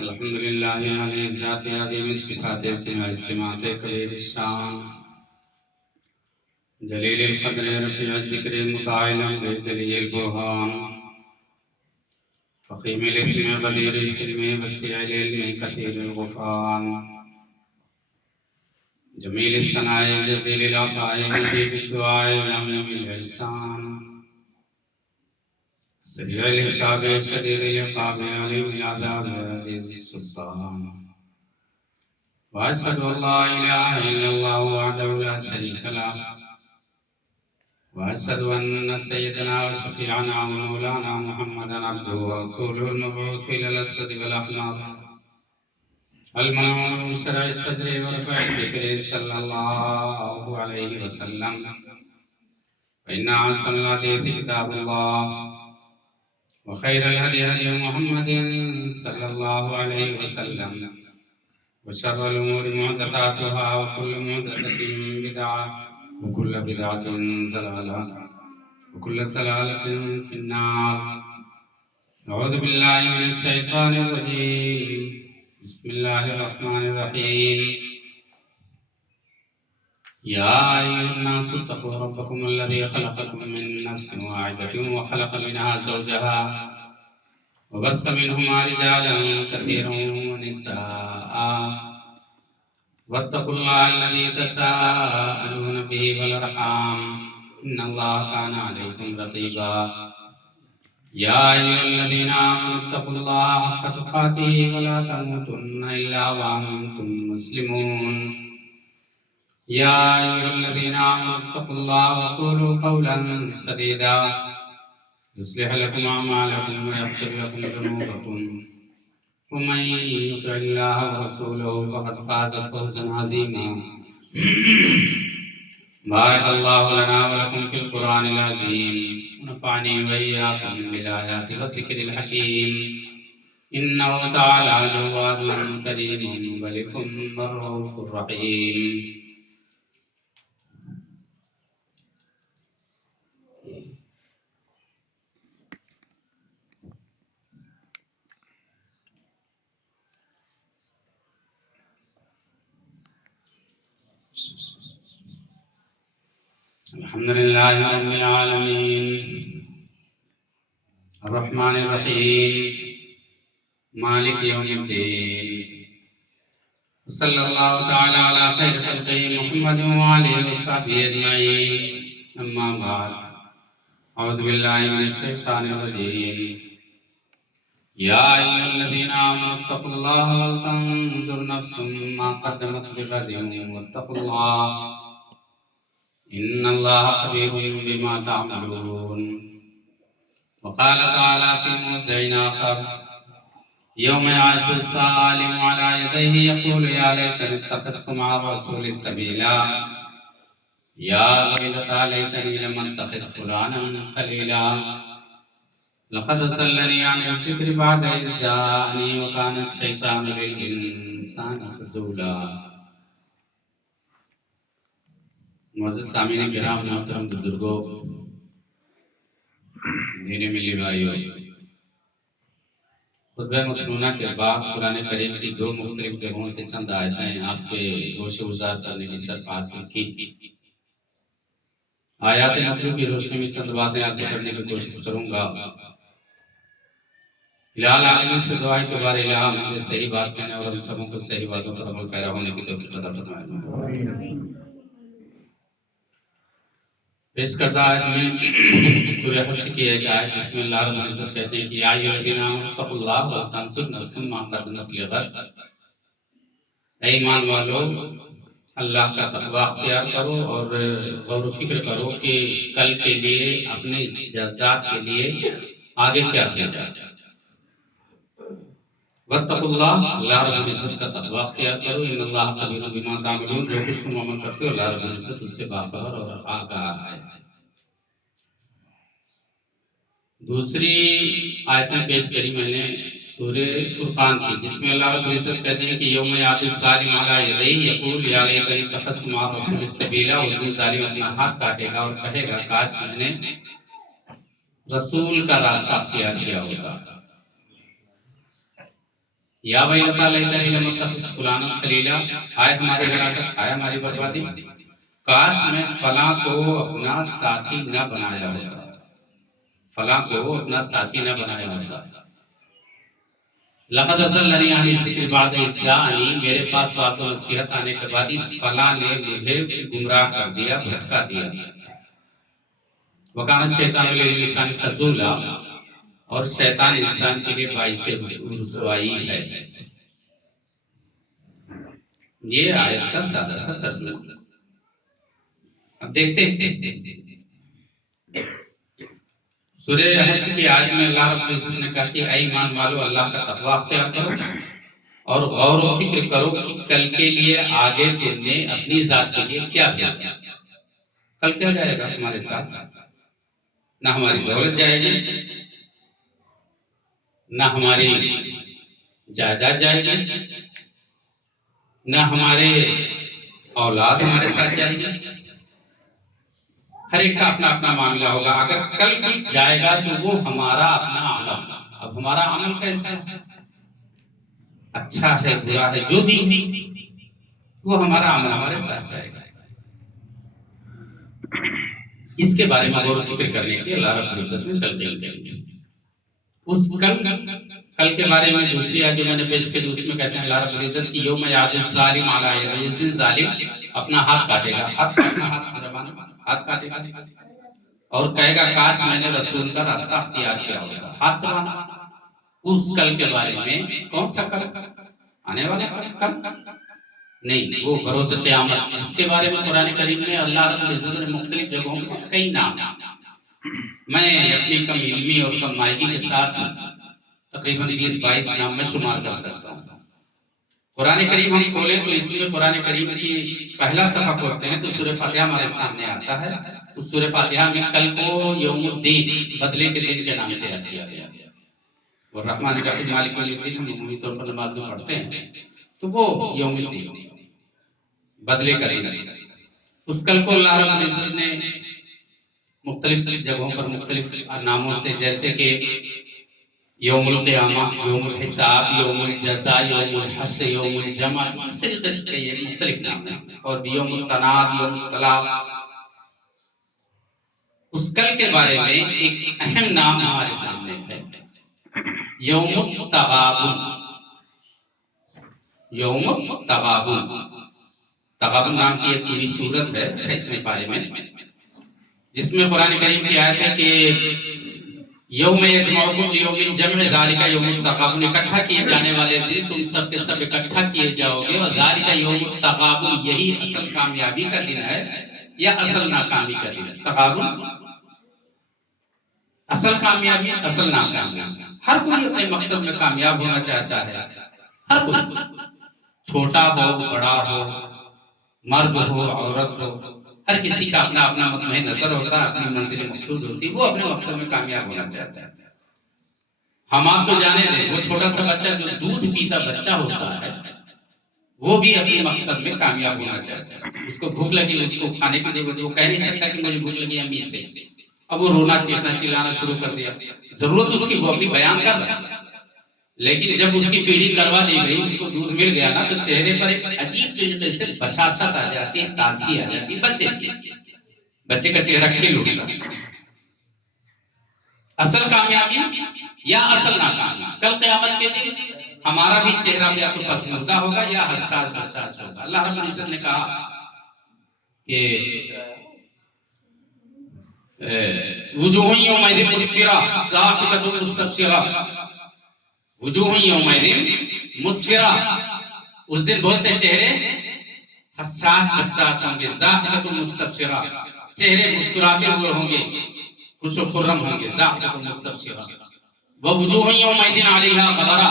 الحمد لله علي الذات عظيم الصفات سمع السمات كبير الشان جليل القدر رفيع الذكر المطاع الأمر جلي البرهان فخيم الإثم غدير الحلم وسيع العلم كثير الغفران جميل الثناء جزيل العطاء مجيب الدعاء الأمن بالإحسان سريع الحساب شديد العقاب عليم العذاب عزيز السلطان وأشهد أن لا إله إلا الله وحده لا شريك له وأشهد أن سيدنا وشفيعنا ومولانا محمدا عبده ورسوله المبعوث إلى الأسد والأحمر المنعوت من شرع الصدر ورفع الذكر صلى الله عليه وسلم فإن أحسن الحديث كتاب الله وخير الهدي هدي محمد صلى الله عليه وسلم وشر الأمور محدثاتها وكل محدثة بدعة وكل بدعة ضلالة وكل ضلالة في النار. أعوذ بالله من الشيطان الرجيم. بسم الله الرحمن الرحيم. يا أيها الناس اتقوا ربكم الذي خلقكم من نفس واحدة وخلق منها زوجها وبث منهما رجالا كثيرا ونساء واتقوا الله الذي تساءلون به والأرحام إن الله كان عليكم رقيبا. يا أيها الذين آمنوا اتقوا الله حق تقاته ولا تموتن إلا وأنتم مسلمون. يا أيها الذين آمنوا اتقوا الله وقولوا قولا سديدا يصلح لكم أعمالكم ويغفر لكم ذنوبكم ومن يطع الله ورسوله فقد فاز فوزا عظيما. بارك الله لنا ولكم في القرآن العظيم ونفعني وإياكم بالآيات والذكر الحكيم إنه تعالى جواد كريم ملك رؤوف رحيم. الحمد لله رب العالمين الرحمن الرحيم مالك يوم الدين صلى الله تعالى على خير خلقه محمد وآله وصحبه أجمعين. أما بعد أعوذ بالله من الشيطان الرجيم. يا أيها الذين آمنوا اتقوا الله ولتنظر نفس ما قدمت لغد واتقوا الله إن الله خبير بما تعملون. وقال تعالى في موضع آخر يوم يعض الظالم على يديه يقول يا ليتني اتخذت مع الرسول سبيلا يا ويلتى ليتني لم اتخذ فلانا خليلا لقد ضلني عن الذكر بعد إذ جاءني وكان الشيطان للإنسان خذولا. معزز سامعین کرام، محترم بزرگوں، دین ملی بھائیوں، خطبہ مسنونہ کے بعد قرآن کریم کی دو مختلف جگہوں سے چند آیتیں آپ کے گوش گزار کرنے کی شرف حاصل کی. آیات مطلوع کی روشنی میں چند باتیں آپ سے کرنے کی کوشش کروں گا. الہ العالمین سے دعا ہے کہ بار الہ مجھے صحیح بات کہنے اور ہم سبوں کو صحیح باتوں پر عمل پیرا ہونے کی توفیق عطا فرمائے. پیش کردہ آیت میں سورہ حشر کی ایک آیت جس میں اللہ رب العزت کہتے ہیں کہ یا ایھا الذین آمنوا اتقوا اللہ ولتنظر نفس ما قدمت لغد. اے ایمان والو، اللہ کا تقوی اختیار کرو اور غور و فکر کرو کہ کل کے لیے، اپنے جزات کے لیے آگے کیا کیا جائے. واتقوا اللہ، اللہ رب العزت کا تقوی اختیار کرو. ان اللہ خبیر بما تعملون، جو کچھ تم عمل کرتے ہو اللہ رب العزت اس سے باخبر اور آگاہ ہے. دوسری آیتیں پیش کری میں نے سورہ فرقان کی، جس میں اللہ رب العزت کہتے ہیں کہ یوم یأتی الظالم علی یدیہ یقول یا لیتنی اتخذت مع الرسول سبیلا. اس دن ظالم اپنا ہاتھ کاٹے گا اور کہے گا کاش میں نے رسول کا راستہ اختیار کیا ہوتا. یا ویلتا لیتنی لم اتخذ فلانا خلیلا، آئے ہماری ہلاکت، آئے ہماری بربادی، کاش میں فلاں کو اپنا ساتھی نہ بنایا ہوتا، فلاں کو اپنا ساتھی نہ بنایا ہوتا۔ لقد اضلنی عن الذکر بعد اذ جاءنی، میرے پاس واضح و نصیحت آنے کے بعد اس فلاں نے مجھے گمراہ کر دیا، بھٹکا دیا۔ وکان الشیطان للانسان خذولا، اور شیطان انسان کے لیے باعث رسوائی ہے۔ یہ آیت کا سادہ سا ترجمہ۔ اب دیکھتے ہیں سورہ حشر کی آیت میں اللہ رب العزت نے کہا کہ اے ایمان والو، اللہ کا تقوی اختیار کرو اور غور و فکر کرو کہ کل کے لیے آگے تم نے اپنی ذات کے لیے کیا کیا۔ کل کیا جائے گا ہمارے ساتھ؟ نہ ہماری دولت جائے گی، نہ ہماری جائیداد جائے گی، نہ ہمارے اولاد ہمارے ساتھ جائے گی۔ ہر ایک کا اپنا اپنا معاملہ ہوگا۔ اگر کل بھی جائے گا تو وہ ہمارا اپنا عمل، اب ہمارا عمل کیسا ہے، اچھا ہے برا ہے، جو بھی وہ ہمارا عمل ہمارے ساتھ جائے گا۔ اس کے بارے میں غور و فکر کرنے کے اللہ رب العزت نے تلقین کی۔ اس کل کے بارے میں دوسری آیت جو میں نے پیش کی، اس میں کہتے ہیں اللہ رب العزت کی یوم یعض الظالم علی یدیہ، اس دن ظالم اپنا ہاتھ کاٹے گا، ہاتھ کاٹے گا اور کہے گا کاش میں نے رسول کا راستہ اختیار کیا ہوتا۔ ہاتھ چلانا اس کل کے بارے میں، کون سا کل؟ آنے والا کل نہیں، وہ بروز قیامت، جس کے بارے میں قرآن کریم میں اللہ رب العزت نے مختلف جگہوں میں کئی نام، میں اپنی کم علمی اور کم مائگی کے ساتھ تقریباً 20-22 نام میں شمار کر سکتا ہوں۔ قرآن کریم ہم کھولیں تو اس میں قرآن کریم کی پہلا صفحہ کھولتے ہیں تو سورہ فاتحہ ہمارے سامنے آتا ہے۔ اس سورہ فاتحہ میں کل کو یوم الدین، بدلے کے دن کے نام سے یاد کیا گیا، اور رحمان الرحیم مالک یوم الدین ہم عمومی طور پر نماز میں پڑھتے ہیں، تو وہ یوم الدین بدلے کا دن۔ اس کل کو اللہ رب العزت نے مختلف جگہوں پر مختلف ناموں سے، جیسے کہ یوم القیامہ، یوم الحساب، یوم الجزاء، یوم الحشر، یوم الجمع، اس طریقے سے کئی مختلف نام ہیں، اور بھی یوم التناد، یوم الطلاق۔ اس کل کے بارے میں ایک اہم نام ہمارے سامنے ہے، یوم التغابن۔ یوم التغابن، تغابن نام کی ایک پوری صورت ہے 28ویں پارے میں، جس میں قرآن کریم کی آیت ہے کہ یوم یجمعکم لیوم الجمع ذالک یوم التغابن، اکٹھا کیے جانے والے دن تم سب کے سب اکٹھا کیے جاؤ گے، اور ذالک یوم التغابن، یہی اصل کامیابی کا دن ہے یا اصل ناکامی کا دن ہے؟ تغابن اصل کامیابی، اصل ناکامی۔ ہر کوئی اپنے مقصد میں کامیاب ہونا چاہتا ہے، ہر کوئی، چھوٹا ہو بڑا ہو، مرد ہو عورت ہو، ہر کسی کا اپنا اپنا مطمع نظر ہوتا ہے، اپنی منزل مقصود ہوتی ہے، وہ اپنے مقصد میں کامیاب ہونا چاہتا ہے۔ ہم آپ تو جانے دیں، وہ چھوٹا سا بچہ جو دودھ پیتا بچہ ہوتا ہے، وہ بھی اپنے مقصد میں کامیاب ہونا چاہتا ہے۔ اس کو بھوک لگی، اس کو کھانے کی ضرورت ہے، وہ کہہ نہیں سکتا کہ مجھے بھوک لگی امی سے، اب وہ رونا چیخنا چلانا شروع کر دیا، ضرورت اس کی وہ اپنی بیان کر رہا ہے، لیکن جب اس کی فیڈنگ کروا دی گئی، اس کو دودھ مل گیا نا، تو چہرے پر ایک عجیب طریقے سے بشاشت آ جاتی ہے، تازگی آ جاتی ہے، بچے کا چہرہ کھل اٹھتا ہے۔ اصل کامیابی یا اصل ناکامی، کل قیامت کے دن ہمارا بھی چہرہ یا تو پسماندہ ہوگا یا حساس ہوگا۔ اللہ رب العزت نے کہا کہ وجوہ یومئذ مسفرہ ضاحکۃ مستبشرہ، وجوہ یومئذ مسفرہ، اس دن بہت سے چہرے حساس ہوں گے، ضاحکۃ مستبشرہ، چہرے مسکراتے ہوئے ہوں گے، خوش و خرم ہوں گے، ضاحکۃ مستبشرہ۔ ووجوہ یومئذ علیہا غبرہ،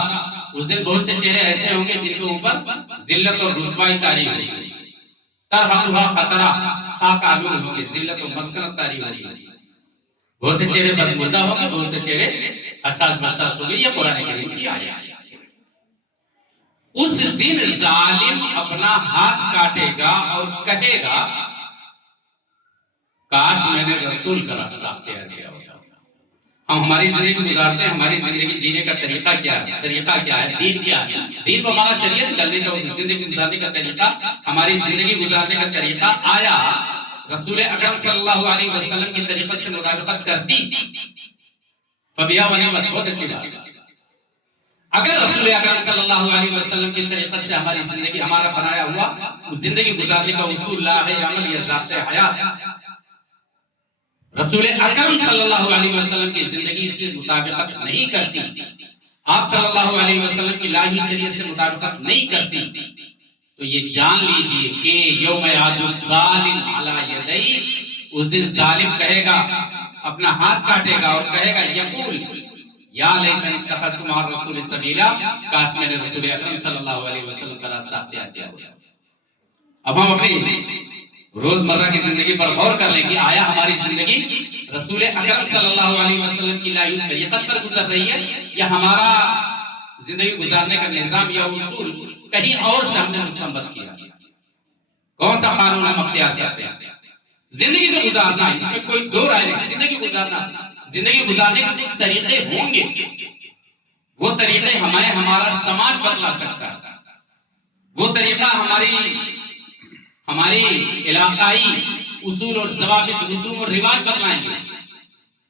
اس دن بہت سے چہرے ایسے ہوں گے جن کے اوپر ذلت اور رسوائی طاری ہوگی، ترہقھا قترہ، خاک آلود ہوں گے، ذلت و مسکنت طاری ہوگی، بہت سے چہرے بدمردہ ہوں گے، بہت سے چہرے حساس ہوں گے۔ یہ قرآن کریم کی آیت ہے۔ اس دن ظالم اپنا ہاتھ کاٹے گا اور کہے گا کاش میں نے رسول کا راستہ اختیار کیا ہوتا۔ ہم ہماری زندگی گزارتے ہیں، ہماری زندگی جینے کا طریقہ کیا ہے، طریقہ کیا ہے، دین کیا ہے، دین کو ہمارا شریعت چلنے کا، زندگی گزارنے کا طریقہ، ہماری زندگی گزارنے کا طریقہ آیا رسول اکرم صلی اللہ علیہ وسلم کی طریقت سے مطابقت کرتی فبیا و نعمت، بہت اچھی بات ہے۔ اگر رسول اکرم صلی اللہ علیہ وسلم کی طریقت سے ہماری زندگی، ہمارا بنایا ہوا زندگی گزارنے کا اصول، لا ہے عمل یا ذات حیات، رسول اکرم صلی اللہ علیہ وسلم کی زندگی سے مطابقت نہیں کرتی، آپ صلی اللہ علیہ وسلم کی لاہی شریعت سے مطابقت نہیں کرتی، تو یہ جان لیجئے کہ یوم یعض الظالم علی یدیہ، اس دن ظالم کہے گا، اپنا ہاتھ کاٹے گا اور کہے گا یقول یا لیتنی اتخذت مع الرسول سبیلا، کاش میں نے رسول اکرم صلی اللہ علیہ وسلم کا راستہ اختیار کیا ہوتا۔ اب ہم اپنی روزمرہ کی زندگی پر غور کر لیں کہ آیا ہماری زندگی رسول اکرم صلی اللہ علیہ وسلم کی لائی طریقت پر گزر رہی ہے، یا ہمارا زندگی گزارنے کا نظام یا اصول کہیں اور سے ہم نے مستنبط کیا؟ کون سا قانون ہم اختیار کرتے ہیں؟ زندگی کو گزارنا، اس میں کوئی دو رائے نہیں، زندگی گزارنا، زندگی گزارنے کے کچھ طریقے ہوں گے، وہ طریقے ہمارا سماج بدلا سکتا ہے، وہ طریقہ ہماری علاقائی اصول اور ضوابط، رسوم اور رواج بدلائیں گے،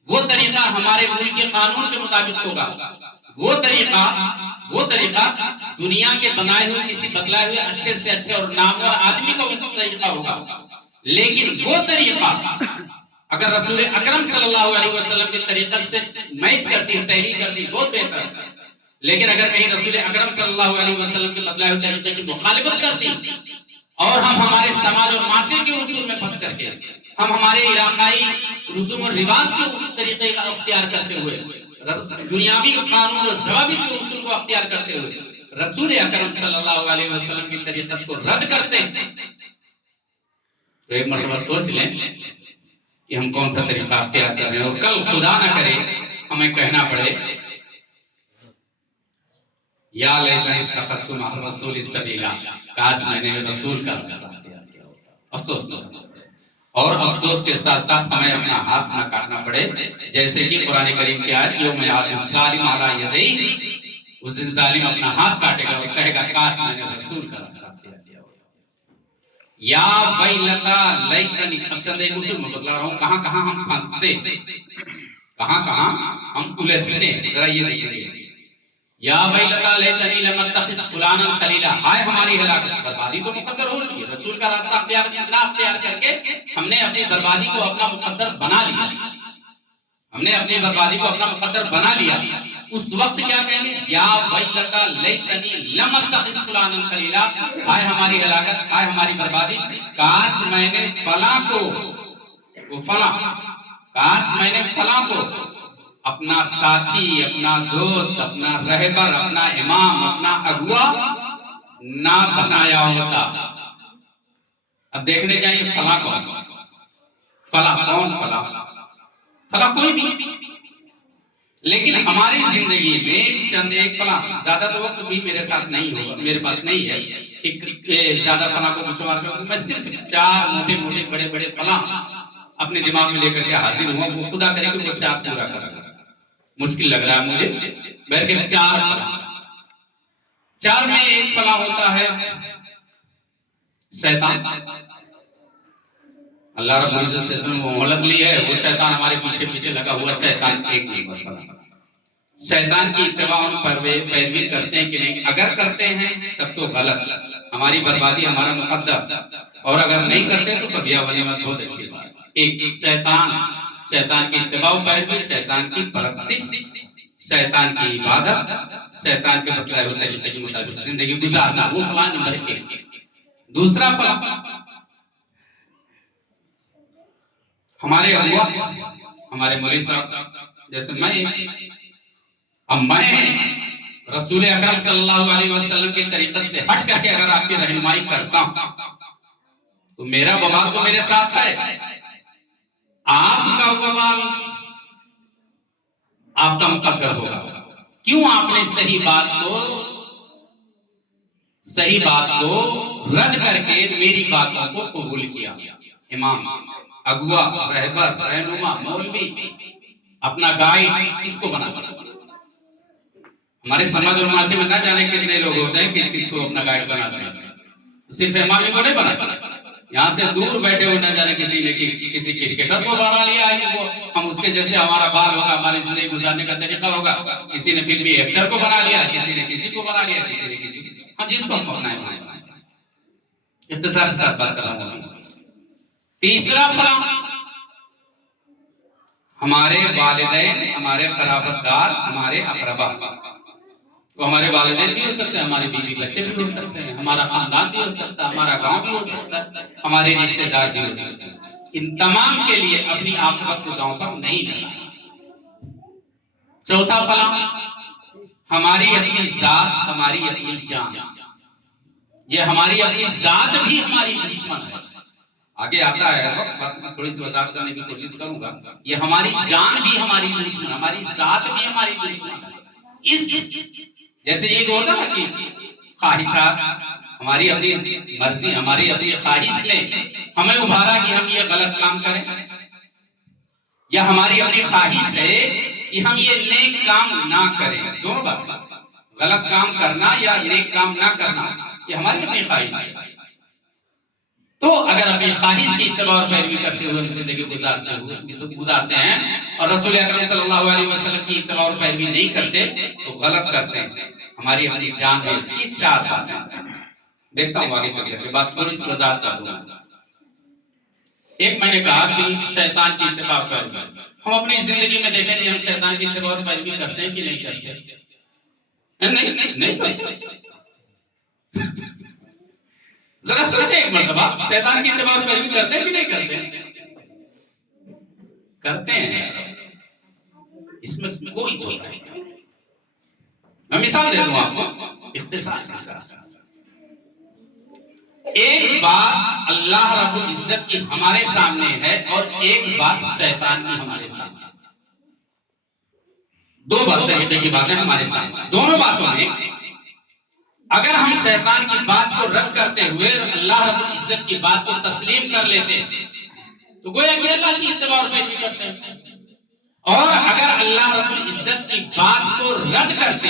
وہ طریقہ ہمارے ملک کے قانون کے مطابق ہوگا، وہ طریقہ دنیا کے بنائے ہوئے کسی بتلائے ہوئے اچھے سے اچھے اور نامور آدمی کا وہ طریقہ ہوگا، لیکن وہ طریقہ اگر رسول اکرم صلی اللہ علیہ وسلم کے طریقت سے میچ کرتی ہے، تحریک کرتی ہے، بہت بہتر ہے، لیکن اگر کہیں رسول اکرم صلی اللہ علیہ وسلم کے بتلائے ہوئے طریقے کی مخالفت کرتی اور ہم ہمارے سماج اور معاشرے کے اصول میں پھنس کر کے، ہم ہمارے علاقائی رسوم اور رواج کے طریقے کا اختیار کرتے ہوئے، دنیاوی قانون اور ضوابط کے اصول کو اختیار کرتے ہوئے رسول اکرم صلی اللہ علیہ وسلم کی طریقت کو رد کرتے ہیں، تو ایک مرتبہ سوچ لیں کہ ہم کون سا طریقہ اختیار کر رہے ہیں، اور کل خدا نہ کرے ہمیں کہنا پڑے یا لیتنی اتخذت مع الرسول سبیلا، کاش میں نے رسول کا راستہ اختیار کیا ہوتا۔ افسوس، اور افسوس کے ساتھ ساتھ ہمیں اپنا ہاتھ نہ کاٹنا پڑے، جیسے کہ قرآن کریم کی آیت یوم یعض الظالم علی یدیہ، اس دن ظالم اپنا ہاتھ کاٹے گا اور کہے گا کاش میں نے رسول کا راستہ اختیار کیا ہوتا۔ یا ویلتا لیتنی، اب چند ایک اصول میں بتلا رہا ہوں کہاں کہاں ہم پھنستے، کہاں کہاں ہم الجھتے، ذرا یہ دیکھیے، یا ویلتا لیتنی لم اتخذ فلانا خلیلا، ہائے ہماری ہلاکت، بربادی تو مقدر ہو چکی ہے، رسول کا راستہ اختیار کر کے ہم نے اپنی بربادی کو اپنا مقدر بنا لیا، ہم نے اپنی بربادی کو اپنا مقدر بنا لیا، اس وقت کیا کہیں گے؟ یا ویلتا لیتنی لم اتخذ فلانا خلیلا، ہائے ہماری ہلاکت، ہائے ہماری بربادی، کاش میں نے فلاں کو کاش میں نے فلاں کو اپنا ساتھی، اپنا دوست، اپنا رہبر، اپنا امام، اپنا اگوا نہ بنایا ہوتا۔ اب دیکھنے جائیں فلاں کون، فلاں کوئی بھی، لیکن ہماری زندگی میں چند ایک فلاں، زیادہ تو وقت بھی میرے ساتھ نہیں ہوگا، میرے پاس نہیں ہے کہ زیادہ فلاں کو شمار کروں، میں صرف 4 موٹے بڑے فلاں اپنے دماغ میں لے کر کے حاضر ہوں، وہ خدا کرے کہ وہ 4 پورا کرے، مشکل لگ رہا ہے مجھے، بہرکہ 4 میں ایک فلاں ہوتا ہے شیطان، اللہ رب العزت سے مہلت لی ہے، وہ شیطان ہمارے پیچھے لگا ہوا، شیطان ایک نمبر فلاں، شیطان کی اتباع پیروی کرتے ہیں کہ نہیں؟ اگر کرتے ہیں تب تو غلط، ہماری بربادی ہمارا مقدر، اور اگر نہیں کرتے تو فبیا و نعمت، بہت اچھی بات۔ ایک شیطان کی اتباع پیروی، شیطان کی پرستش، شیطان کی عبادت، شیطان کے بتلائے ہوئے طریقے کے مطابق زندگی گزارنا، وہ فلاں نمبر 1۔ دوسرا فلاں، ہمارے اغوا، ہمارے مولوی صاحب، جیسے میں رسول اکرم صلی اللہ علیہ وسلم کی طریقت سے ہٹ کر کے اگر آپ کی رہنمائی کرتا ہوں تو میرا وبال تو میرے ساتھ ہے، آپ کا وبال آپ کا مقدر ہوگا۔ کیوں آپ نے صحیح بات کو رد کر کے میری باتوں کو قبول کیا؟ امام، اگوا، رہبر، رہنما، مولوی، اپنا گائیڈ کس کو بناتے ہیں؟ ہمارے سماج اور معاشرے میں نہ جانے کتنے لوگ ہوتے ہیں کہ کس کو اپنا گائیڈ بناتے ہیں. صرف امام کو نہیں بناتے، یہاں سے دور بیٹھے ہوئے نہ جانے کسی نے کسی کرکٹر کو بنا لیا ہے کہ وہ ہم اس کے جیسے ہمارا بال ہوگا، ہماری زندگی گزارنے کا طریقہ ہوگا. کسی نے فلمی ایکٹر کو بنا لیا، کسی نے کسی کو بنا لیا، کسی نے کسی کو. ہاں جس کو ہم اپنا اختصار کے ساتھ بات کر رہا ہوں. تیسرا فلاں ہمارے والدین، ہمارے قرابت دار، ہمارے اقربا. وہ ہمارے والدین بھی ہو سکتے ہیں، ہمارے بیوی بچے بھی ہو سکتے ہیں، ہمارا خاندان بھی ہو سکتا ہے، ہمارا گاؤں بھی ہو سکتا ہے، ہمارے رشتے دار بھی ہو سکتے ہیں. ان تمام کے لیے اپنی عاقبت کو داؤں پر نہیں ڈالنا. چوتھا فلاں ہماری اپنی ذات، ہماری اپنی جان. یہ ہماری اپنی ذات بھی ہماری دشمن ہے. آگے آتا ہے بات میں تھوڑی سی وضاحت کرنے کی کوشش کروں گا. یہ ہماری جان بھی ہماری دشمن، ہماری ذات بھی ہماری دشمن ہے. اس جیسے یہ ہوتا نا کہ خواہشات، ہماری اپنی مرضی، ہماری اپنی خواہش نے ہمیں ابھارا کہ ہم یہ غلط کام کریں، یا ہماری اپنی خواہش ہے کہ ہم یہ نیک کام نہ کریں. دونوں بات، غلط کام کرنا یا نیک کام نہ کرنا، یہ ہماری اپنی خواہش ہے. تو اگر اپنی خواہش کی اتباع اور پیروی کرتے ہوئے زندگی گزارتے ہیں اور رسول اکرم صلی اللہ علیہ وسلم کی اتباع اور پیروی نہیں کرتے تو غلط کرتے ہیں. ہماری اپنی جان ہے. یہ چار باتیں دیکھتا ہوں آگے چل کے بات تھوڑی سی وضاحت کر دوں. ایک میں نے کہا کہ شیطان کی اتباع اور پیروی. ہم اپنی زندگی میں دیکھیں کہ ہم شیطان کی اتباع اور پیروی کرتے ہیں کہ نہیں کرتے؟ نہیں کرتے. ذرا سوچیں ایک مرتبہ، شیطان کی اتباع اور پیروی کرتے ہیں کہ نہیں کرتے؟ کرتے ہیں. اس میں کوئی دو رائے نہیں. میں مثال دے دوں آپ کو اختصار کے ساتھ. ایک بات اللہ رب العزت کی ہمارے سامنے ہے اور ایک بات شیطان کی ہمارے سامنے. دو طریقے کی باتیں ہمارے سامنے. دونوں باتوں میں اگر ہم شیطان کی بات کو رد کرتے ہوئے اللہ رب العزت کی بات کو تسلیم کر لیتے تو گویا کہ اللہ کی اتباع اور پیروی کرتے ہیں. اور اگر اللہ رب العزت کی بات کو رد کرتے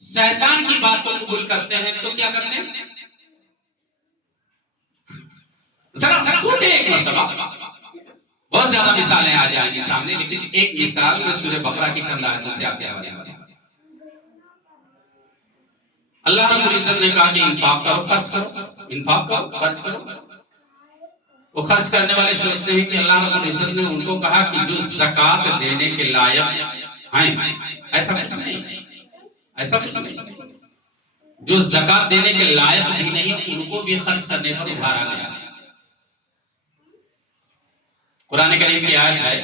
شیطان کی بات کو قبول کرتے ہیں تو کیا کرتے ہیں؟ ذرا سوچیں ایک مرتبہ. بہت زیادہ مثالیں آ جائیں گی سامنے، لیکن ایک مثال میں سورہ بقرہ کی چند آیتوں سے آپ کے حوالے کروں. اللہ رب العزت نے کہا کہ انفاق کرو، خرچ کرو. انفاق کرو، خرچ کرو. وہ خرچ کرنے والے سوچتے ہیں کہ اللہ رب العزت نے ان کو کہا کہ جو زکوٰۃ دینے کے لائق ہیں. ایسا کچھ نہیں، ایسا کچھ نہیں. جو زکوٰۃ دینے کے لائق بھی نہیں ان کو بھی خرچ کرنے پر ابھارا گیا. قرآن کریم کی آیت ہے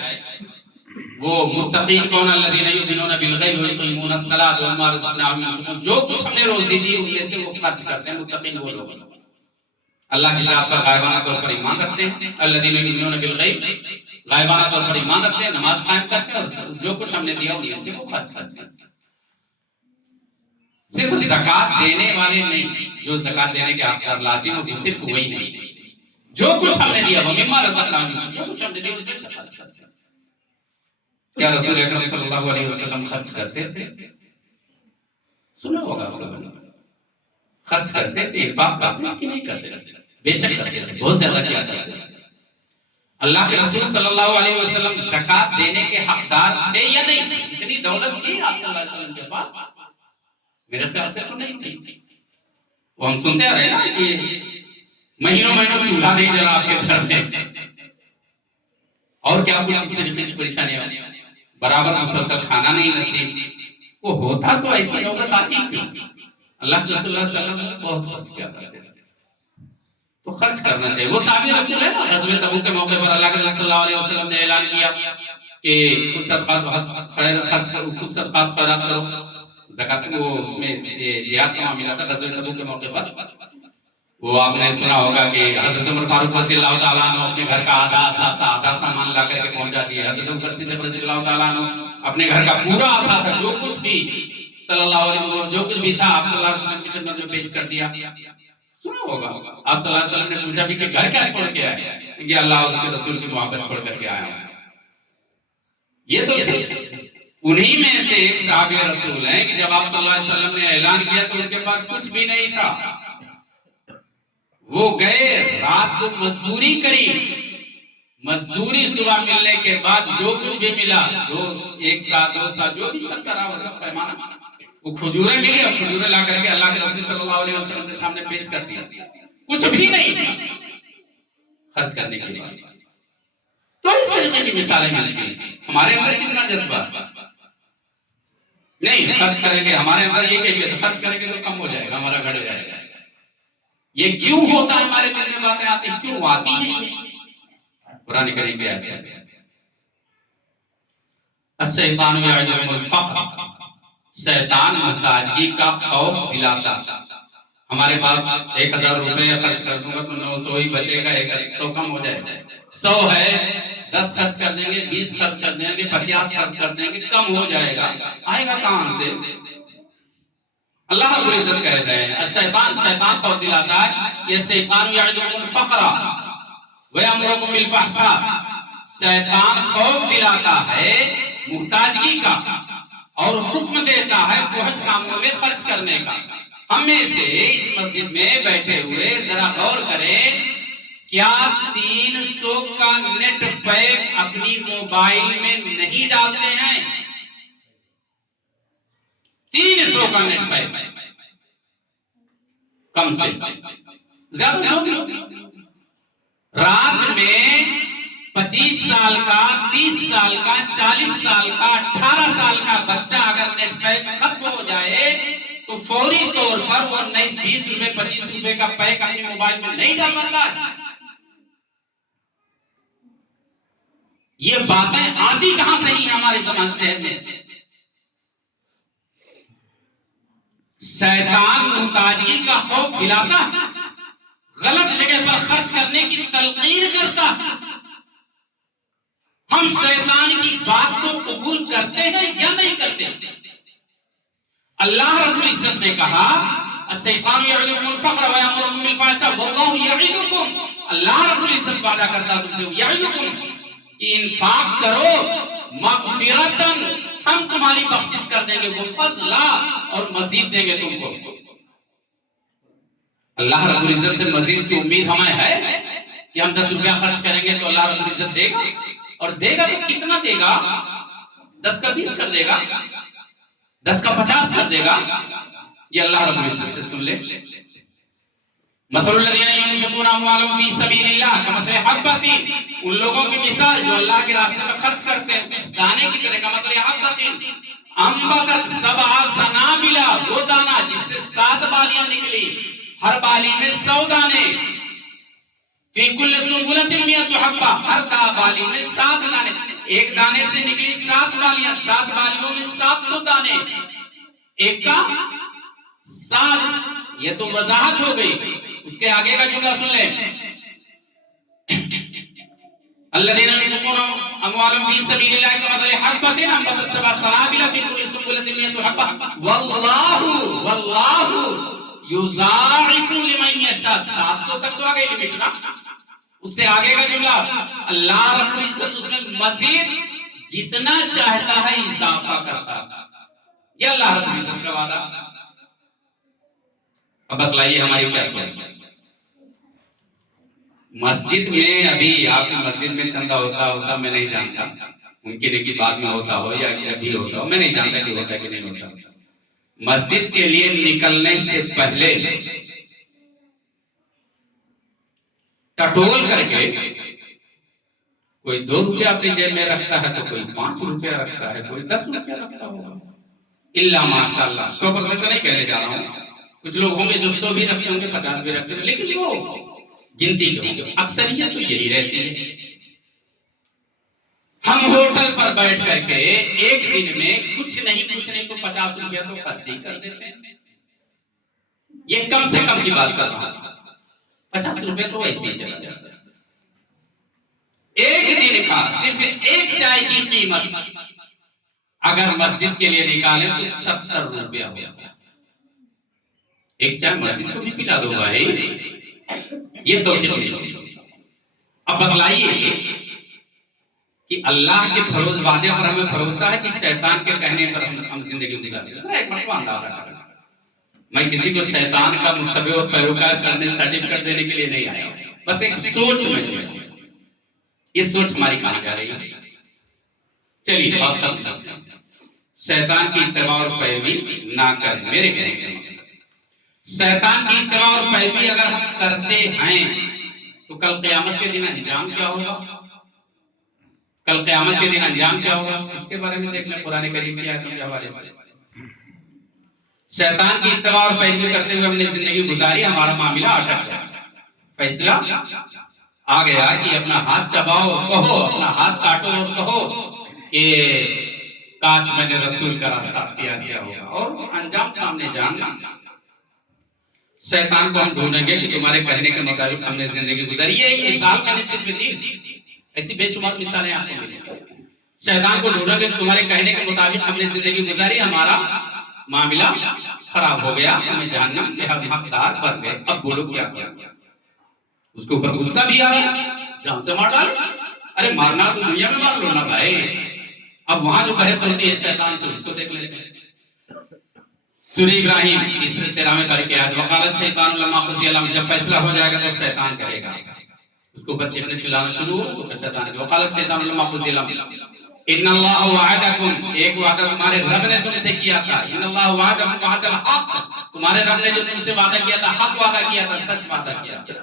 وہ متقین کون؟ الذین یؤمنون بالغیب ویقیمون الصلاۃ ومما رزقناہم ينفقون. جو کچھ ہم نے روزی دی ان میں سے وہ خرچ کرتے ہیں. متقین وہ لوگ اللہ کی ذات پر غائبانہ طور پر ایمان رکھتے ہیں. الذین یؤمنون بالغیب، غائبانہ طور پر ایمان رکھتے ہیں، نماز قائم کرتے ہیں اور جو کچھ ہم نے دیا ان میں سے وہ خرچ کرتے ہیں. صرف زکوٰۃ دینے والے نہیں، جو زکوٰۃ دینے کے حقدار لازم ہو صرف وہی نہیں، جو کچھ ہم نے دیا ومما رزقناہم، جو کچھ ہم نے دیا اس میں سے خرچ کرتے ہیں. کیا رسول اکرم صلی اللہ علیہ وسلم خرچ کرتے تھے؟ سنا ہوگا خرچ کرتے تھے، انفاق کرتے تھے کہ نہیں کرتے تھے؟ بے شک کرتے تھے، بہت زیادہ کیا کرتے تھے. اللہ کے رسول صلی اللہ علیہ وسلم زکوٰۃ دینے کے حقدار تھے یا نہیں؟ اتنی دولت تھی آپ صلی اللہ علیہ وسلم کے پاس؟ میرے خیال سے تو نہیں تھی. وہ ہم سنتے رہے نا کہ مہینوں چولہا نہیں جلا آپ کے گھر میں، اور کیا کچھ اس طریقے کی پریشانیاں، برابر مسلسل کھانا نہیں نصیب. وہ ہوتا تو ایسی نوبت آتی کیوں؟ اللہ کے رسول صلی اللہ علیہ وسلم بہت خرچ کیا کرتے تھے. تو خرچ کرنا چاہیے. وہ صحابی رسول ہے نا، غزوہ تبوک کے موقع پر اللہ کے رسول صلی اللہ علیہ وسلم نے اعلان کیا کہ کچھ صدقات خیرات کرو. زکات وہ اس میں جہاد کا معاملہ تھا غزوہ تبوک کے موقع پر. وہ آپ نے سنا ہوگا کہ حضرت عمر فاروق رضی اللہ تعالیٰ عنہ اپنے گھر کا آدھا سامان لا کر کے پہنچا دیا. حضرت ابوبکر صدیق رضی اللہ تعالیٰ عنہ اپنے گھر کا پورا آدھا جو کچھ بھی صلی اللہ علیہ وسلم جو کچھ بھی تھا آپ صلی اللہ علیہ وسلم کی خدمت میں پیش کر دیا. سنا ہوگا آپ صلی اللہ علیہ وسلم نے پوچھا بھی کہ گھر کیا چھوڑ کے آئے؟ کہ اللہ اور اس کے رسول کی محبت چھوڑ کر کے آیا ہوں. یہ تو انہی میں سے ایک صحابی رسول ہیں کہ جب آپ صلی اللہ علیہ وسلم نے اعلان کیا تو ان کے پاس کچھ بھی نہیں تھا، وہ گئے رات کو مزدوری کری، مزدوری صبح ملنے کے بعد جو کچھ بھی ملا، ایک ساتھ دو ساتھ جو بھی چلتا رہا وہ سب پیمانہ، وہ کھجوریں ملی اور کھجوریں لا کر کے اللہ کے رسول صلی اللہ علیہ وسلم کے سامنے پیش کر دیا، کچھ بھی نہیں تھا خرچ کرنے کے بعد۔ تو اس طریقے کی مثالیں ملتی ہیں۔ ہمارے اندر کتنا جذبہ نہیں، خرچ کریں گے، ہمارے اندر یہ کہیے تو خرچ کریں گے تو کم ہو جائے گا، ہمارا گھٹ جائے گا۔ یہ کیوں ہوتا ہے؟ ہمارے دل میں باتیں آتی ہیں، کیوں آتی ہیں؟ قرآن کریم کی آیت سے الشیطان یعدکم الفقر، شیطان محتاجگی کا خوف دلاتا۔ ہمارے پاس 1000 روپے خرچ کر دوں گا تو 900 ہی بچے گا، 100 کم ہو جائے گا۔ 100 ہے 10 خرچ کر دیں گے، 20 خرچ کر دیں گے، 50 خرچ کر دیں گے، کم ہو جائے گا، آئے گا کہاں سے؟ اللہ رب العزت کہتے ہیں شیطان خوف دلاتا ہے، یہ شیطان یعدکم الفقر ویأمرکم بالفحشاء، شیطان خوف دلاتا ہے محتاجگی کا اور حکم دیتا ہے فحش کاموں میں خرچ کرنے کا۔ ہم میں سے اس مسجد میں بیٹھے ہوئے ذرا غور کریں، کیا 300 کا نیٹ پیک اپنی موبائل میں نہیں ڈالتے ہیں؟ 300 کا نیٹ پیک کم سے زیادہ جو رات میں 25 سال کا، 30 سال کا، 40 سال کا، 18 سال کا بچہ اگر نیٹ پیک ختم ہو جائے تو فوری طور پر وہ 20 روپے 25 روپے کا پیک اپنی موبائل میں نہیں ڈال پاتا۔ یہ باتیں آتی کہاں سے ہی ہمارے زمان سے ہے۔ شیطان محتاجگی کا خوف دلاتا، غلط جگہ پر خرچ کرنے کی تلقین کرتا۔ ہم شیطان کی بات کو قبول کرتے ہیں یا نہیں کرتے؟ اللہ رب العزت نے کہا الشیطان یعدکم الفقر ویأمرکم بالفحشاء واللہ یعدکم، اللہ رب العزت وعدہ کرتا تم سے یعدکم کہ انفاق کرو مغفرتن، ہم تمہاری بخشش کر دیں گے، وہ فضلا اور مزید دیں گے تم کو۔ اللہ رب العزت سے مزید کی امید ہمیں ہے کہ ہم 10 روپیہ خرچ کریں گے تو اللہ رب العزت دے گا، اور دے گا تو کتنا دے گا؟ 10 کا 20 کر دے گا، 10 کا 50 کر دے گا۔ یہ اللہ رب العزت سے سن لے، مثل الذین ينفقون اموالهم فی سبیل اللہ کمثل حبۃ، ان لوگوں کی مثال جو اللہ کے راستے میں خرچ کرتے ہیں اس دانے کی طرح، کمثل حبۃ انبتت سبع سنابل، وہ دانہ جس سے 7 بالیاں نکلی، ہر بالی میں 100 دانے، فی کل سنبلۃ مئۃ حبۃ، ہر بالی میں 7 دانے، ایک دانے سے نکلی 7 بالیاں، 7 بالیوں میں 700 دانے، ایک کا 7۔ یہ تو وضاحت ہو گئی۔ اس کے آگے کا جملہ سن لیں، الذین ينفقون اموالهم فی سبیل اللہ کمثل حبۃ انبتت سبع سنابل فی کل سنبلۃ مئۃ حبۃ واللہ یضاعف لمن یشاء، 700 تک تو آگے لمٹ نا۔ اس سے آگے کا جملہ اللہ رب العزت اس میں مزید جتنا چاہتا ہے اضافہ کرتا، یہ اللہ رب العزت کا وعدہ۔ اب بتلائیے ہماری کیا سوچ؟ مسجد میں ابھی آپ کی مسجد میں چندہ ہوتا میں نہیں جانتا، ممکن ہے کہ بعد میں ہوتا ہو یا ابھی ہوتا ہو، میں نہیں جانتا کہ ہوتا کہ نہیں ہوتا۔ مسجد کے لیے نکلنے سے پہلے ٹٹول کر کے کوئی 2 روپیہ اپنی جیب میں رکھتا ہے تو کوئی 5 روپیہ رکھتا ہے، کوئی 10 روپیہ رکھتا ہوگا، اللہ ماشاء اللہ 100% نہیں کہنے جا رہا ہوں، کچھ لوگ ہوں گے جو 100 بھی رکھتے ہوں گے، 50 بھی رکھتے ہوں گے، لیکن وہ گنتی کے اکثریت تو یہی رہتی ہے۔ ہم ہوٹل پر بیٹھ کر کے ایک دن میں کچھ نہیں تو 50 روپیہ تو خرچ ہی کر دیتے ہیں۔ یہ کم سے کم کی بات کر رہا ہوں، 50 روپے تو ایسے ہی چلا جاتا ہے۔ ایک دن کا صرف ایک چائے کی قیمت اگر مسجد کے لیے نکالے تو 70 روپیہ ہوگا۔ ایک چائے مسجد کو بھی پلا دو بھائی، یہ توفیق نہیں ہوگی۔ اب بتلائیے کہ اللہ کے وعدے پر ہمیں بھروسہ ہے کہ شیطان کے کہنے پر ہم زندگی گزارتے ہیں. ذرا ایک مرتبہ اندازہ کریں. میں کسی کو شیطان کا متبع اور پیروکار کرنے سرٹیفکیٹ دینے کے لیے نہیں آیا ہوں. بس ایک سوچ میں یہ سوچ ہماری کہاں جا رہی ہے. چلیے بات سمجھتے ہیں. شیطان کی اتباع اور پیروی نہ کریں. میرے کہنے کا مقصد شیطان کی اتباع اور پیروی اگر ہم کرتے ہیں تو کل قیامت کے دن انجام کیا ہوگا؟ کل قیامت کے دن انجام کیا ہوگا اس کے بارے میں دیکھ لیں قرآن کریم کی آیتوں کے حوالے سے. شیطان کی اتباع اور پیروی کرتے ہوئے ہم نے زندگی گزاری, ہمارا معاملہ اٹک گیا. فیصلہ آ گیا کہ اپنا ہاتھ چباؤ اور کہو, اپنا ہاتھ کاٹو اور کہو کہ کاش میں نے رسول کا راستہ اختیار کیا ہوگا, اور انجام سامنے جاننا. شیطان کو ہم ڈھونڈیں گے کہ تمہارے کہنے کے مطابق ہم نے زندگی گزاری. یہ ایک مثال میں نے صرف دی, ایسی بے شمار مثالیں آپ کو ملیں. شیطان کو ڈھونڈیں گے کہ تمہارے کہنے کے مطابق ہم نے زندگی گزاری, ہمارا معاملہ خراب ہو گیا, ہمیں جہنم کے حقدار بن گئے. اب بولو کیا کیا؟ اس کے اوپر غصہ بھی آ رہا, جان سے مار ڈالو. ارے مارنا تو دنیا میں مار لو نا بھائی. اب وہاں جو بحث ہوتی ہے شیطان سے, اس کو دیکھ لیتے ہیں. سورہ ابراہیم تیسرے 13ویں پارے کی آیت, وقال الشیطان لما قضی الامر, جب فیصلہ ہو جائے گا تو شیطان کہے گا, اس کو اوپر چیخنے چلانا شروع ہو تو شیطان کہے گا وقال الشیطان لما قضی الامر ان اللہ وعدکم, ایک وعدہ تمہارے رب نے تم سے کیا تھا. ان اللہ وعدکم وعد الحق, تمہارے رب نے جو تم سے وعدہ کیا تھا حق وعدہ کیا تھا, سچ وعدہ کیا تھا.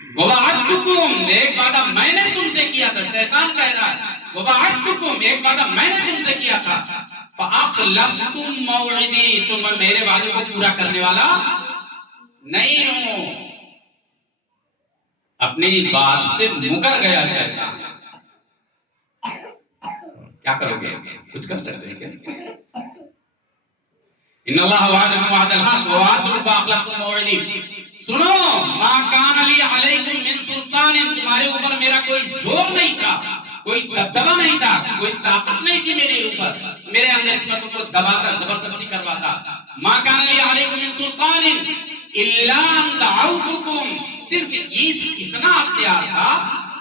ووعدتکم, ایک وعدہ میں نے تم سے کیا تھا. شیطان کہہ رہا ہے ووعدتکم, ایک وعدہ میں نے تم سے کیا تھا. فاخلفتم موعدی, تم میرے وعدے کو پورا کرنے والا نہیں ہوں. اپنی بات سے مکر گیا شیطان. کیا کرو گے؟ کچھ کر سکتے ہیں کیا؟ ان اللہ وعدکم وعد الحق ووعدتکم فاخلفتم موعدی. سنو, ما کان لی علیکم من سلطان, تمہارے اوپر میرا کوئی زور نہیں تھا, کوئی دبدبا نہیں تھا, کوئی طاقت نہیں تھی میرے اوپر, میرے اندر حکمتوں کو دباتا زبردستی کرواتا. ما کان لی علیکم من سلطان الا ان دعوتکم, صرف اتنا اختیار تھا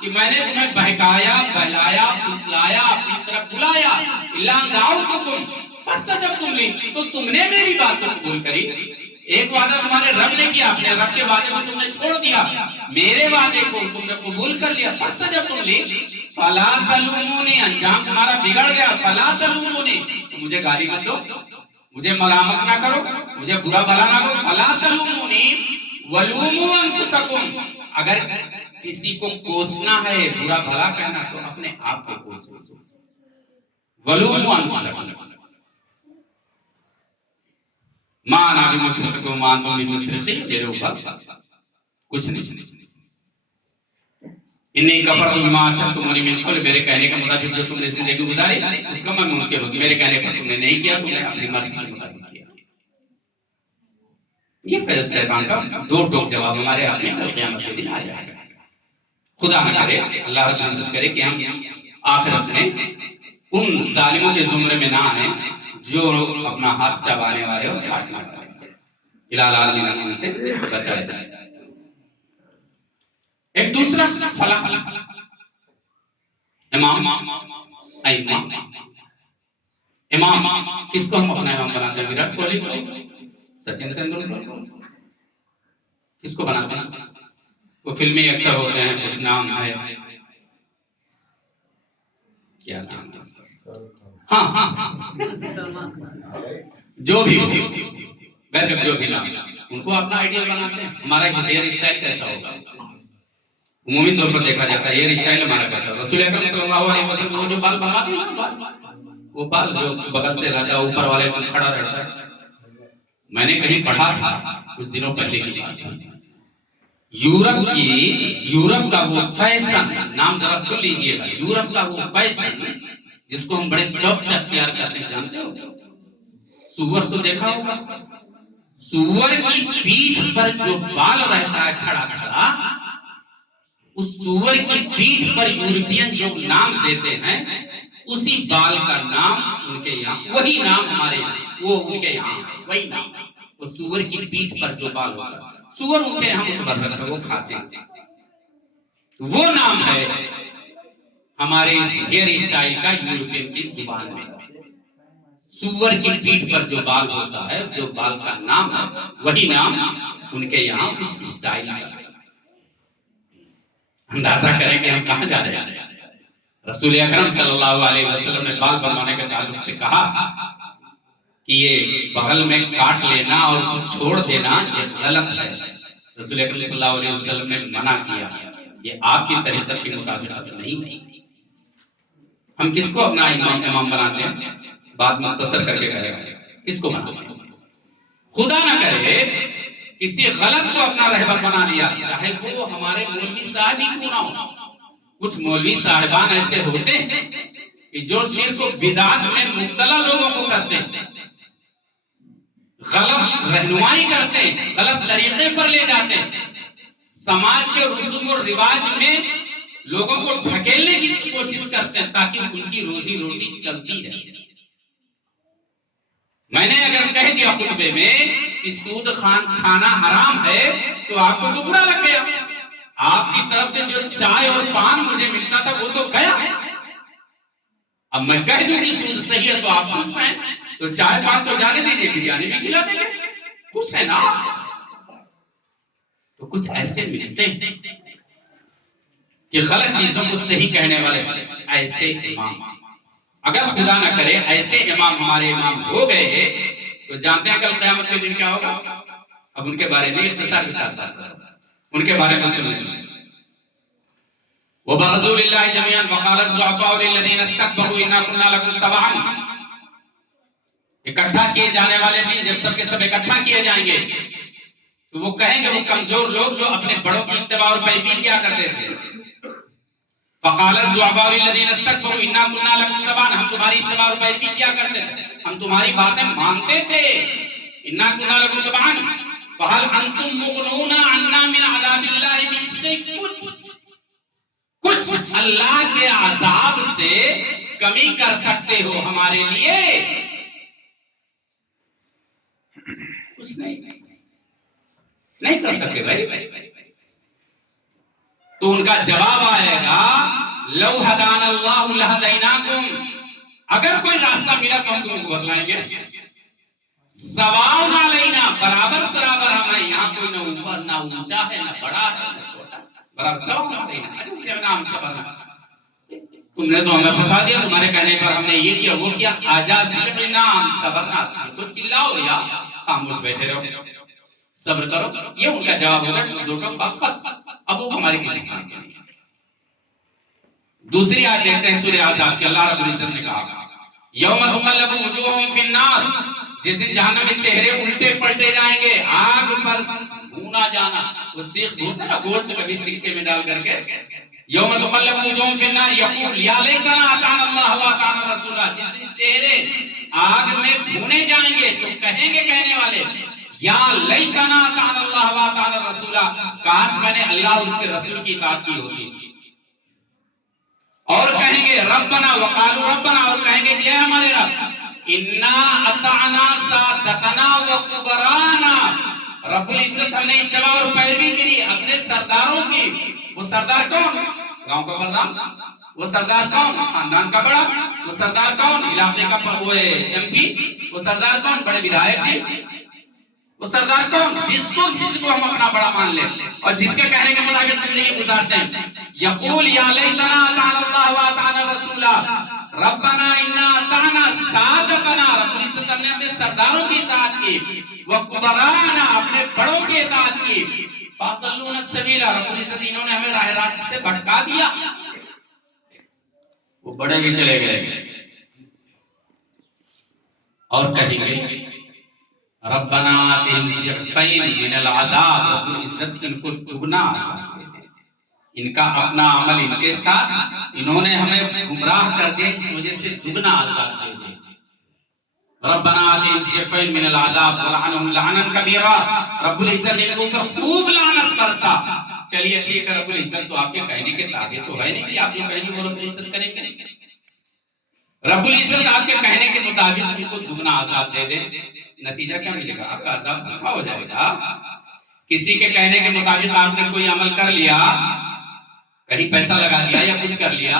کہ میں نے تمہیں بہکایا, بہلایا, پھسلایا, اپنی طرف بلایا. الا ان دعوتکم فاستجبتم لی, تو تم نے میری بات کو قبول کری. ایک وعدہ تمہارے رب نے کیا, اپنے رب کے وعدے کو تم نے چھوڑ دیا, میرے وعدے کو تم نے قبول کر لیا. فاستجبتم لی فلا تلومونی, انجام تمہارا بگڑ گیا. فلا تلومونی, مجھے گالی مت دو, مجھے ملامت نہ کرو, مجھے برا بھلا نہ کرو. فلا تلومونی ولوموا انفسکم, اگر کسی کو کوسنا ہے, برا بھلا کہنا, تو اپنے آپ کو کوسو. ولوموا انفسکم, ماں انا بمصرخکم وما انتم بمصرخی, میرے اوپر کچھ نہیں. انی کفرت بما اشرکتمونی من قبل, میرے کہنے کے مطابق جو تم نے زندگی گزاری اس کا میں منکر ہوں. میرے کہنے پر تم نے نہیں کیا, تم نے اپنی مرضی کے مطابق کیا. یہ پھر شیطان کا دو ٹوک جواب ہمارے ہاتھ میں کل قیامت کے دن آ جائے گا. خدا نہ کرے, اللہ رب العزت کرے کہ ہم آخرت میں ان ظالموں کے زمرے میں نہ آئیں جو اپنا ہاتھ چبانے والے اور کاٹنے والے. الہ العالمین سے بچایا جائے. ایک دوسرا فلاح, امام کس کو ہم اپنا امام بناتے ہیں؟ وراٹ کوہلی کو, سچن تندولکر کو, کس کو بناتے ہیں؟ وہ فلمی ایکٹر ہوتے ہیں, کچھ نام ہے, کیا نام ہے, جو بھی جو بھی نام, ان کو اپنا آئیڈیل بناتے ہیں. ہمارا ہیئر اسٹائل کیسا ہوگا؟ عمومی طور پر دیکھا جاتا ہے ہیئر اسٹائل ہمارا کیسا. رسول اکرم صلی اللہ علیہ وسلم وہ جو بال بناتے ہیں نا, وہ بال جو بغل سے رہتا ہے اوپر والے پر کھڑا رہتا ہے. میں نے کہیں پڑھا تھا کچھ دنوں پہلے کی بات ہے, یورپ کا وہ فیشن, نام ذرا سن لیجئے گا, یورپ کا وہ فیشن جس کو ہم بڑے شوق سے اختیار کرتے ہیں, جانتے ہو, سور تو دیکھا ہوگا, سور کی پیٹھ پر جو بال رہتا ہے کھڑا کھڑا, اس سور کی پیٹھ پر یورپین جو نام دیتے ہیں اسی بال کا نام ان کے یہاں, وہی نام ہمارے یہاں, وہ ان کے یہاں وہی نام. وہ سور کی پیٹھ پر جو بال ہوتا ہے, سور ان کے یہاں متبرک ہے, وہ کھاتے ہیں, وہ نام ہے. ہمارے ہیئر اسٹائل کا یورپین کی زبان میں سور کی پیٹھ پر جو بال ہوتا ہے، جو بال کا نام ہے وہی نام ان کے یہاں اس اسٹائل کا ہے۔ اندازہ کریں کہ ہم کہاں جا رہے ہیں۔ رسول اکرم صلی اللہ علیہ وسلم نے بال بنوانے کے تعلق سے کہا کہ یہ بغل میں کاٹ لینا اور کچھ چھوڑ دینا یہ غلط ہے۔ رسول اکرم صلی اللہ علیہ وسلم نے منع کیا، یہ آپ کی طریقت کے مطابق نہیں۔ ہم کس کو اپنا امام بناتے ہیں؟ بات مختصر کر کے کہے گا، کس کو بناتے ہیں؟ خدا نہ کرے کسی غلط کو اپنا رہبر بنا لیا، چاہے وہ ہمارے مولوی صاحب ہی کیوں نہ ہو۔ کچھ مولوی صاحبان ایسے ہوتے ہیں کہ جو شرک و بدعت میں مبتلا لوگوں کو کرتے ہیں، غلط رہنمائی کرتے ہیں، غلط طریقے پر لے جاتے ہیں، سماج کے رسوم و رواج میں لوگوں کو دھکیلنے کی کوشش کرتے ہیں تاکہ ان کی روزی روٹی چلتی رہے۔ میں نے اگر کہہ دیا خطبے میں کہ سود کھانا حرام ہے تو آپ کو تو برا لگ گیا، آپ کی طرف سے جو چائے اور پان مجھے ملتا تھا وہ تو گیا۔ اب میں کہہ دوں کہ سود صحیح ہے تو آپ خوش ہیں، تو چائے پان تو جانے دیجیے، بریانی بھی کھلا دیں گے، خوش ہے نا۔ تو کچھ ایسے ملتے ہیں کہ غلط چیزوں کو صحیح کہنے والے ایسے امام، اگر خدا نہ کرے ایسے امام ہمارے امام ہو گئے تو جانتے ہیں کل قیامت کے دن کیا ہوگا۔ اب ان کے بارے میں اختصار کے ساتھ ان کے بارے میں سنیں۔ وَبَرَزُوا لِلَّهِ جَمِيعًا وَقَالَ الضُّعَفَاءُ لِلَّذِينَ اسْتَكْبَرُوا إِنَّا كُنَّا لَكُمْ تَبَعًا۔ اکٹھا کیے جانے والے دن جب سب کے سب اکٹھا کیے جائیں گے تو وہ کہیں گے، وہ کمزور لوگ جو اپنے بڑوں کی اتباع اور پیروی کیا کرتے تھے، فقال الضعفاء للذین استكبروا انا كنا لكم تبعا، ہم تمہاری اتباع اور پیروی کیا کرتے تھے، ہم تمہاری باتیں مانتے تھے، انا كنا لكم تبعا فهل انتم مغنون عنا من عذاب الله من شيء، کچھ اللہ کے عذاب سے کمی کر سکتے ہو ہمارے لیے؟ کچھ نہیں کر سکتے بھائی۔ تو ان کا جواب آئے گا، لو ہدانا اللہ لہدیناکم، اگر کوئی راستہ ملا تو ہم تم کو بتلائیں گے، سواء علینا، برابر سرابر ہمیں، یہاں کوئی نہ اوپر نہ اونچا ہے نہ بڑا ہے نہ چھوٹا، برابر سواء علینا، تم نے تو ہمیں پھنسا دیا، تمہارے کہنے پر ہم نے یہ کیا وہ کیا، اجازنا صبرنا، خود چلاؤ یا خاموش بیٹھے رہو، صبر کرو۔ یہ ان کا جواب ہوگا، دو ٹوک بات ختم، اب وہ ہماری کسی کام کی نہیں۔ دوسری آیت دیکھتے ہیں سورہ احزاب کی، اللہ رب العزت نے کہا یوم تقلب وجوہہم فی النار، جس دن جہنم میں چہرے الٹے پلٹے جائیں گے، آگ پر بھونا جانا، وہ سیخ ہوتا ہے نا گوشت کبھی سکچے میں ڈال کر کے، یوم تقلب وجوہہم فی النار یقول یا لیتنا اطعنا اللہ واطعنا الرسول، جس دن چہرے آگ میں بھونے جائیں گے تو کہیں گے کہنے والے، یا لیتنا اطعنا اللہ واطعنا الرسول، کاش میں نے اللہ اور اس کے رسول کی اطاعت کی ہوتی۔ اور کہیں گے ربنا وقالوا ربنا، اور کہیں گے کہ اے ہمارے رب، انا اطعنا سادتنا وکبرانا، رب العزت ہم نے اتباع اور پیروی کی اپنے سرداروں کی۔ وہ سردار کون؟ گاؤں کا پردھان۔ وہ سردار کون؟ خاندان کا بڑا۔ وہ سردار کون؟ علاقے کا وہ ایم پی۔ وہ سردار کون؟ بڑے ودھائک جی۔ وہ سردار کون؟ جس کو ہم اپنا بڑا مان لیں اور جس کے کہنے کے مطابق زندگی گزارتے ہیں۔ یقول یا لیتنا اطعنا اللہ واطعنا الرسول ربنا انا اطعنا سادتنا، رب العزت ہم نے اپنے سرداروں کی اطاعت کی، وکبرانا اپنے بڑوں کی اطاعت کی، فاضلون السبیل، رب العزت انہوں نے ہمیں راہ راست سے بھٹکا دیا۔ وہ بڑے بھی چلے گئے اور کہیں گے ربنا آتہم ضعفین من العذاب، رب العزت ان کو دگنا عذاب دے دے، ان کا اپنا عمل ان کے ساتھ، انہوں نے ہمیں گمراہ کر دیا، اس وجہ سے دگنا عذاب دے دے۔ ربنا آتہم ضعفین من العذاب ولعنہم لعنا کبیرا، رب العزت ان کو اوپر خوب لعنت برسا۔ چلیے ٹھیک ہے، رب العزت تو آپ کے کہنے کے تابع تو ہے نہیں کہ آپ جو کہیں گے وہ رب العزت کریں گے، رب العزت آپ کے کہنے کے مطابق ان کو دگنا عذاب دے دے، نتیجہ کیا ملے گا؟ آپ کا عذاب دھوکا ہو جائے گا۔ کسی کے کہنے کے مطابق آپ نے کوئی عمل کر لیا، کہیں پیسہ لگا دیا یا کچھ کر لیا،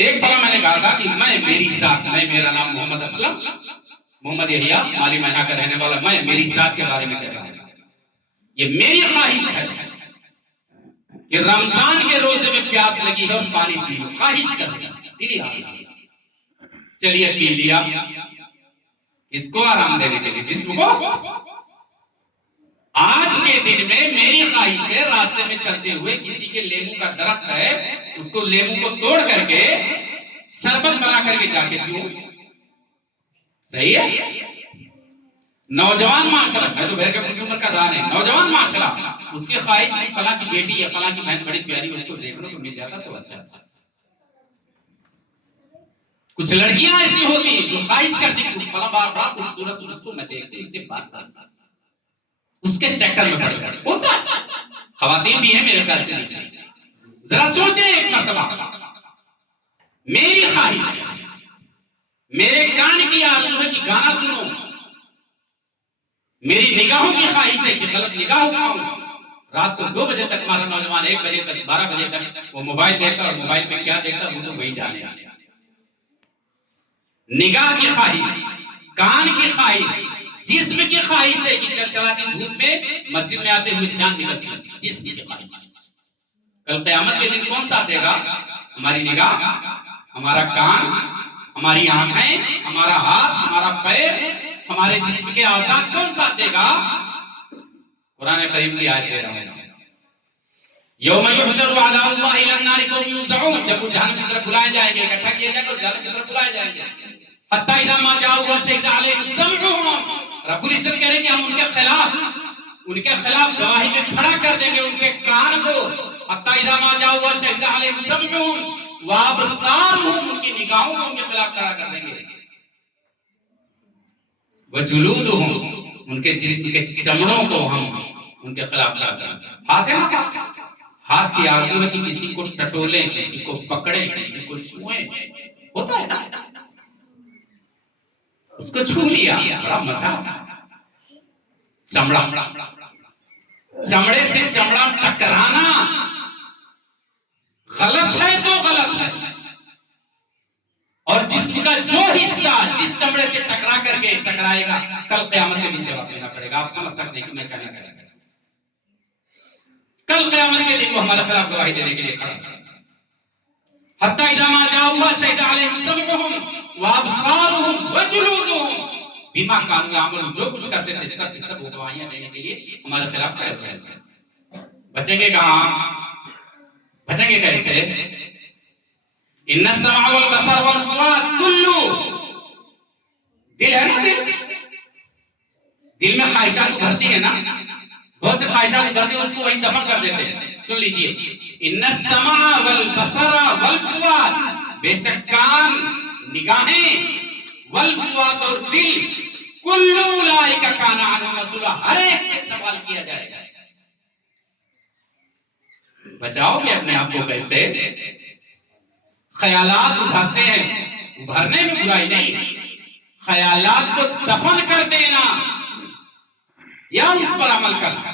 ایک فلاں میں نے کہا تھا کہ میں میری ذات، میں میرا نام محمد اسلم محمد یحییٰ مالی مہیا کا رہنے والا، میں میری ذات کے بارے میں کہہ رہا ہوں، یہ میری خواہش ہے کہ رمضان کے روزے میں پیاس لگی ہے اور پانی پی لو، خواہش کر دلی حاضر، چلیے پی لیا، اس کو آرام دینے کے لیے جسم کو۔ آج کے دن میں میری خواہش ہے راستے میں چلتے ہوئے کسی کے لیمو کا درخت ہے، اس کو لیمو کو توڑ کر کے شربت بنا کر کے جا کے پیوں، صحیح ہے؟ نوجوان معاشرہ، میں تو بہر کی عمر کا دار ہے، نوجوان معاشرہ اس کی خواہش میں فلاں کی بیٹی یا فلاں کی بہن بڑی پیاری اس کو دیکھنے کو مل جاتا تو اچھا اچھا۔ کچھ لڑکیاں ایسی ہوتی ہیں جو خواہش کرتی ہیں فلاں بڑا خوبصورت اس کو میں دیکھتے اس سے بات کرتا، اس کے چکر میں پڑ گئے، ہوتا خواتین بھی ہیں میرے خیال سے نہیں۔ ذرا سوچیں ایک مرتبہ، میری خواہش ہے، میرے کان کی آرزو ہے کہ گانا سنو، میری نگاہوں کی خواہش ہے کہ غلط نگاہ اٹھاؤں، رات کو 2 بجے تک ہمارا نوجوان 1 بجے تک 12 بجے تک وہ موبائل دیکھتا اور موبائل پہ کیا دیکھتا وہ تو وہی جانے۔ نگاہ کی خواہش، کان کی خواہش، جسم کی خواہش ہے کہ چل چلا کے دھوپ میں مسجد میں آتے ہوئے جان نکلتی ہے، جسم کی خواہش۔ کل قیامت کے دن کون ساتھ دے گا؟ ہماری نگاہ، ہمارا کان، ہماری آنکھیں، ہمارا ہاتھ، ہمارا پیر، ہمارے جسم کے اعضاء کون ساتھ دے گا؟ قرآن کریم کی آیت دے رہا ہوں، یوم یحشر اعداء اللہ الی النار قوم یوزعون، جب وہ جہنم کی طرف بلائے جائیں گے، اکٹھا کیے جائیں گے اور جہنم کی طرف بلائے جائیں گے، حتی اذا ما جاؤوا شہد علیہم سمعهم، رب العزت کہہ رہے ہیں کہ ہم ان کے خلاف گواہی میں کھڑا کر دیں گے ان کے کان کو، حتی اذا ما جاؤوا شہد علیہم سمعهم وابصارهم، ان کی نگاہوں کو ان کے خلاف کھڑا کر دیں گے، وجلودهم، ان کے جسم کے چمڑوں کو ہم ان کے خلاف کھڑا کریں گے۔ ہاتھ ہے نا، ہاتھ کی آرزو ہے کہ کسی کو ٹٹولیں، کسی کو پکڑیں، کسی کو چھوئیں، ہوتا ہے نا، اس کو چھو لیا بڑا مزہ، چمڑا، چمڑے سے چمڑا ٹکرانا غلط ہے تو غلط ہے، اور جسم کا جو حصہ جس چمڑے سے ٹکرا کر کے ٹکرائے گا کل قیامت کے دن جواب دینا پڑے گا۔ آپ سمجھ سکتے ہیں کہ میں کہنا کیا ہے، کل قیامت کے دن وہ ہمارے خلاف گواہی دینے کے لیے کھڑا ہے۔ حتی اذا ما جاؤوا شہد علیہم سمعهم وابصارهم وجلودهم بما كانوا يعملون، جو کچھ کرتے تھے سب کے سب گواہیاں دینے کے لیے ہمارے خلاف کھڑے ہوئے۔ بچیں گے کہاں؟ بچیں گے کیسے؟ ان السمع والبصر والفؤاد کل، دل ہے نا، دل میں خواہشات بھرتی ہیں نا، بہت سے خواہشات بھرتی ہیں، اس کو وہیں دفن کر دیتے ہیں۔ سن لیجئے، ان السمع والبصر والفؤاد، بے شک کان، نگاہیں، والفؤاد اور دل، کل اولئک کان عنہ مسئولا، ہر ایک سے سوال کیا جائے گا۔ بچاؤ گے اپنے آپ کو کیسے؟ خیالات ابھرتے ہیں، ابھرنے میں برائی نہیں، خیالات کو دفن کر دینا یا اس پر عمل کرنا۔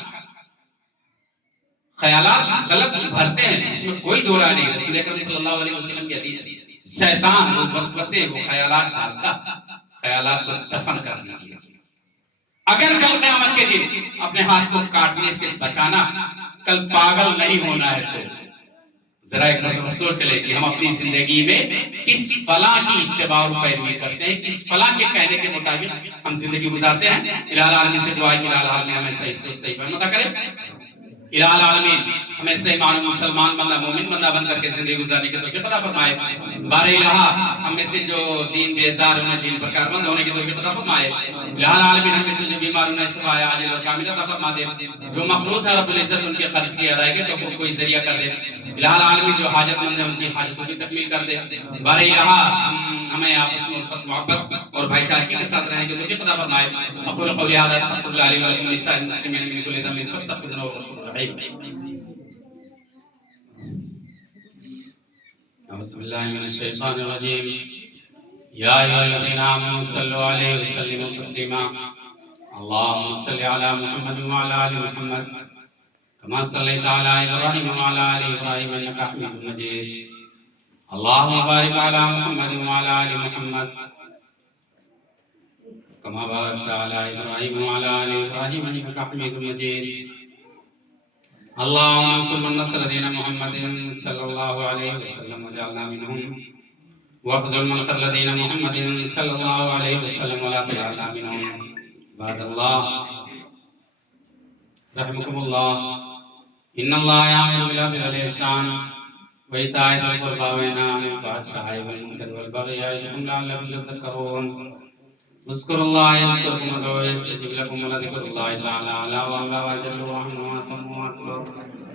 خیالات غلط ابھرتے ہیں، اس میں کوئی دو رائے نہیں۔ رسول اکرم صلی اللہ علیہ وسلم کی حدیث، شیطان وہ وسوسے وہ خیالات ڈالتا، خیالات کو دفن کر دیجیے۔ اگر کل قیامت کے دن اپنے ہاتھ کو کاٹنے سے بچانا، کل پاگل نہیں ہونا ہے تو ذرا ایک مرتبہ سوچ لیں کہ ہم اپنی زندگی میں کس فلاں کی اتباع و پیروی کرتے ہیں، کس فلاں کے کہنے کے مطابق ہم زندگی گزارتے ہیں۔ الہ العالمین سے دعا ہے کہ الہ العالمین ہمیں صحیح سوچ صحیح فہم عطا کرے، الہ العالمین ہمیں صحیح معنوں میں مسلمان بندہ مومن بندہ بن کر کے زندگی گزارنے کی توفیق عطا فرمائے۔ بار الہ ہم میں سے جو دین بیزار انہیں دین پر کاربند ہونے کی توفیق عطا فرمائے۔ الہ العالمین ہم میں سے جو بیمار انہیں شفا عاجل اور کامل عطا فرما دے، جو مقروض ہے رب العزت ان کے قرض کی ادائیگی تو کوئی ذریعہ کر دے۔ الہ العالمین جو حاجت مند ہے ان کی حاجتوں کی تکمیل کر دے۔ بار الہ ہمیں آپس میں الفت محبت اور بھائی چارگی کے ساتھ رہنے کی توفیق عطا فرمائے۔ اقول قولی ھذا استغفر اللہ لی ولکم ولسائر المسلمین من کل ذنب فاستغفروہ انہ هو الغفور الرحیم۔ اعوذ باللہ من الشیطان الرجیم، یا ایھا الذین آمنوا صلوا علیہ وسلموا تسلیما، اللهم صل علی محمد وعلی آل محمد كما صليت على إبراهيم وعلى آل إبراهيم إنك حميد مجيد، اللهم بارك على محمد وعلى آل محمد كما باركت على إبراهيم وعلى آل إبراهيم إنك حميد مجيد اللهم انصر من نصر دين محمد صلى الله عليه وسلم وجعلنا منهم واخذل من خذل دين محمد صلى الله عليه وسلم ولا تجعلنا منهم عباد الله رحمكم الله إن الله يأمر بالعدل والإحسان وإيتاء ذي القربى وينهى عن الفحشاء والمنكر والبغي يعظكم لعلكم تذكرون اذكروا الله يذكركم وادعوه يستجب لكم ولذكر الله تعالى أعلى وأعلى وأجل وأعظم وأتم وأكبر